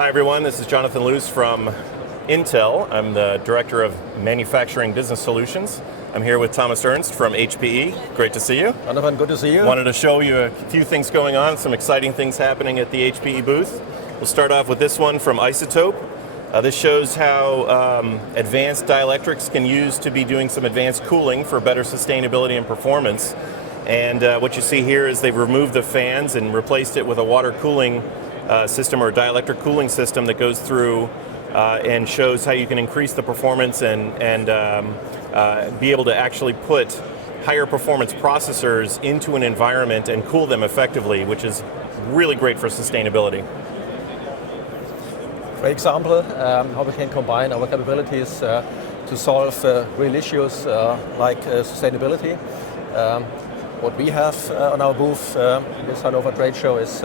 Hi everyone, this is Jonathan Luce from Intel. I'm the Director of Manufacturing Business Solutions. I'm here with Thomas Ernst from HPE. Great to see you. Jonathan, good to see you. Wanted to show you a few things going on, some exciting things happening at the HPE booth. We'll start off with this one from Isotope. This shows how advanced dielectrics can use to be doing some advanced cooling for better sustainability and performance. And what you see here is they've removed the fans and replaced it with a water cooling system or dielectric cooling system that goes through and shows how you can increase the performance and be able to actually put higher performance processors into an environment and cool them effectively, which is really great for sustainability. Great example how we can combine our capabilities to solve real issues like sustainability. What we have on our booth this Hannover trade show is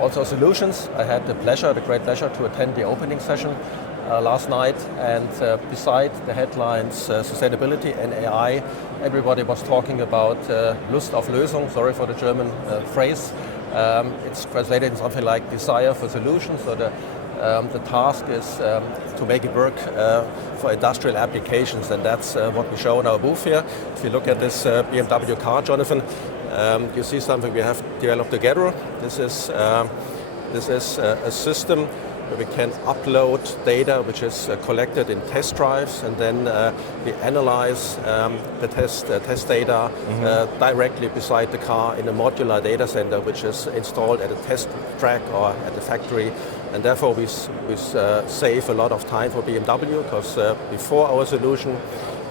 also solutions. I had the great pleasure to attend the opening session last night, and beside the headlines sustainability and AI, everybody was talking about Lust auf Lösung, sorry for the German phrase. It's translated in something like desire for solutions. So the task is to make it work for industrial applications, and that's what we show in our booth here. If you look at this BMW car, Jonathan, you see something we have developed together. This is a system where we can upload data which is collected in test drives, and then we analyze the test data directly beside the car in a modular data center which is installed at a test track or at the factory. And therefore we save a lot of time for BMW, because before our solution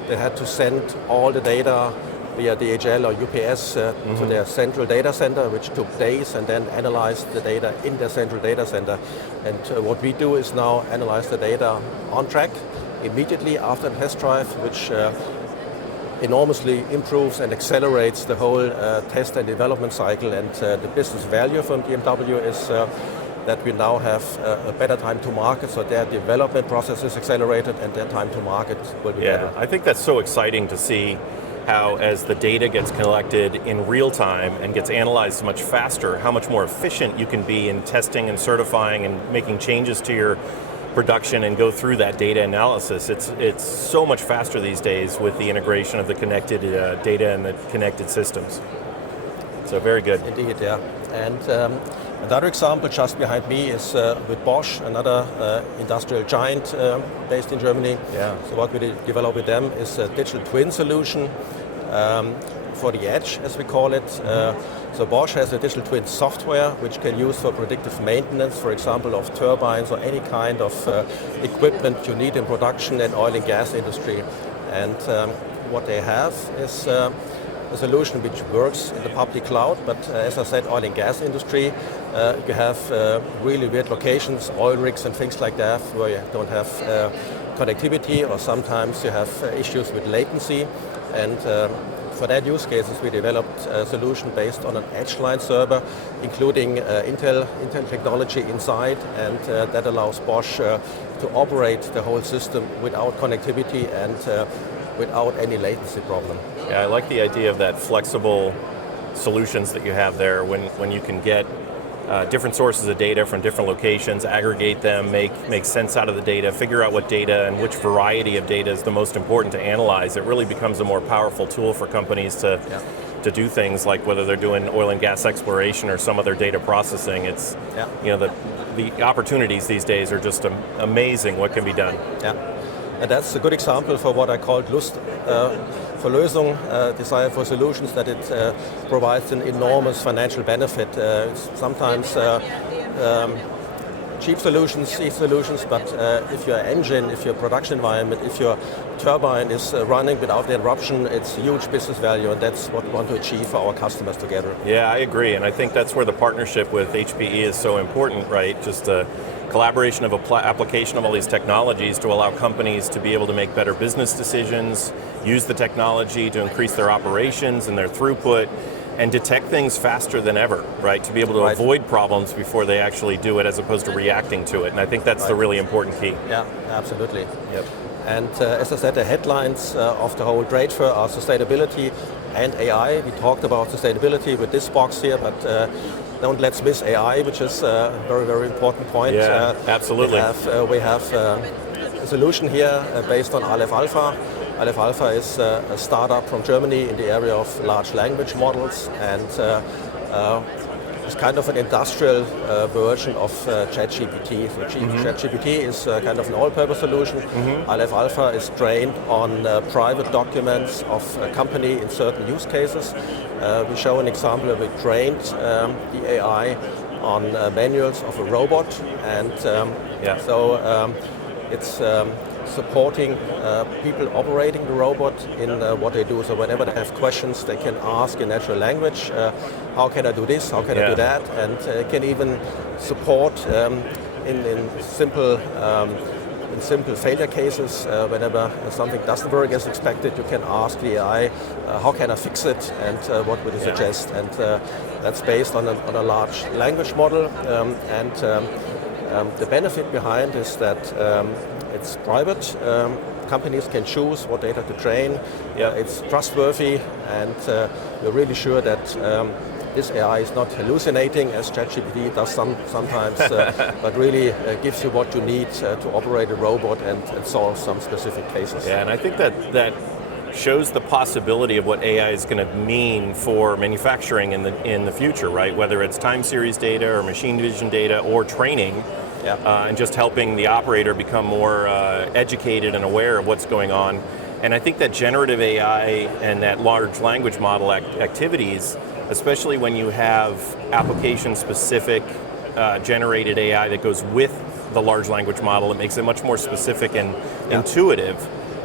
they had to send all the data via DHL or UPS to their central data center, which took days, and then analyze the data in their central data center. And what we do is now analyze the data on track immediately after the test drive, which enormously improves and accelerates the whole test and development cycle. And the business value from BMW is that we now have a better time to market, so their development process is accelerated and their time to market will be better. I think that's so exciting to see how, as the data gets collected in real time and gets analyzed much faster, how much more efficient you can be in testing and certifying and making changes to your production and go through that data analysis. It's so much faster these days with the integration of the connected data and the connected systems. So very good. Indeed, yeah. And another example just behind me is with Bosch, another industrial giant based in Germany. Yeah. So what we developed with them is a digital twin solution for the edge, as we call it. So Bosch has a digital twin software which can use for predictive maintenance, for example, of turbines or any kind of equipment you need in production and oil and gas industry. And what they have is a solution which works in the public cloud, but as I said, oil and gas industry, you have really weird locations, oil rigs and things like that, where you don't have connectivity, or sometimes you have issues with latency. And for that use cases, we developed a solution based on an edge line server, including Intel technology inside, and that allows Bosch to operate the whole system without connectivity and without any latency problem. Yeah, I like the idea of that flexible solutions that you have there when you can get different sources of data from different locations, aggregate them, make sense out of the data, figure out what data and which variety of data is the most important to analyze. It really becomes a more powerful tool for companies to do things like whether they're doing oil and gas exploration or some other data processing. It's the opportunities these days are just amazing what can be done. Yeah. And that's a good example for what I called Lust for Lösung, desire for solutions, that it provides an enormous financial benefit. Sometimes cheap solutions, easy solutions, but if your engine, if your production environment, if your turbine is running without interruption, it's huge business value, and that's what we want to achieve for our customers together. Yeah, I agree, and I think that's where the partnership with HPE is so important, right? Just a collaboration of application of all these technologies to allow companies to be able to make better business decisions, use the technology to increase their operations and their throughput, and detect things faster than ever, right? To be able to avoid problems before they actually do it, as opposed to reacting to it. And I think that's the really important key. Yeah, absolutely. Yep. And as I said, the headlines of the whole trade fair are sustainability, and AI. We talked about sustainability with this box here, but don't let's miss AI, which is a very, very important point. Yeah, absolutely. We have a solution here based on Aleph Alpha. Aleph Alpha is a startup from Germany in the area of large language models, and it's kind of an industrial version of ChatGPT. So ChatGPT is kind of an all-purpose solution. Aleph Alpha is trained on private documents of a company in certain use cases. We show an example where we trained the AI on manuals of a robot, and so it's supporting people operating the robot in what they do. So whenever they have questions, they can ask in natural language, how can I do this, how can I do that? And it can even support in simple failure cases. Whenever something doesn't work as expected, you can ask the AI, how can I fix it, and what would you suggest? And that's based on a large language model. The benefit behind is that it's private. Companies can choose what data to train. It's trustworthy, and we're really sure that this AI is not hallucinating as ChatGPT does sometimes, but really gives you what you need to operate a robot and solve some specific cases. Yeah, and I think that shows the possibility of what AI is going to mean for manufacturing in the future, right? Whether it's time series data or machine vision data or training. And just helping the operator become more educated and aware of what's going on. And I think that generative AI and that large language model activities, especially when you have application-specific generated AI that goes with the large language model, it makes it much more specific and intuitive.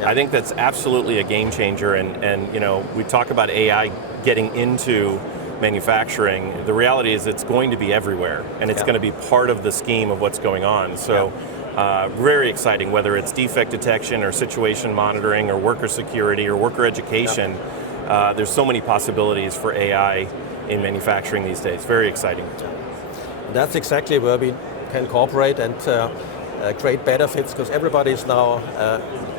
I think that's absolutely a game changer. And you know, we talk about AI getting into manufacturing. The reality is it's going to be everywhere, and it's going to be part of the scheme of what's going on. So very exciting, whether it's defect detection or situation monitoring or worker security or worker education. There's so many possibilities for AI in manufacturing these days. Very exciting. That's exactly where we can cooperate and create benefits, because everybody is now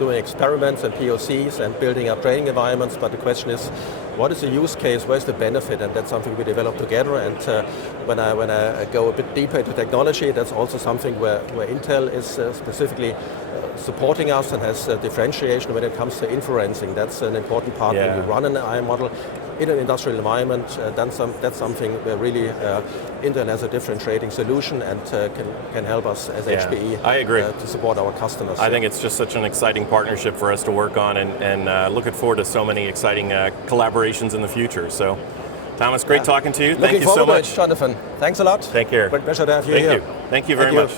doing experiments and POCs and building up training environments, but the question is, what is the use case, where's the benefit? And that's something we develop together. And when I go a bit deeper into technology, that's also something where Intel is specifically supporting us and has differentiation when it comes to inferencing. That's an important part when you run an AI model in an industrial environment. That's something where really Intel has a differentiating solution and can help us as HPE I agree. To support our customers. I think it's just such an exciting partnership for us to work on, and looking forward to so many exciting collaborations in the future. So, Thomas, great talking to you. Thank you so much. Jonathan. Thanks a lot. Take care. Great pleasure to have you here. Thank you very much.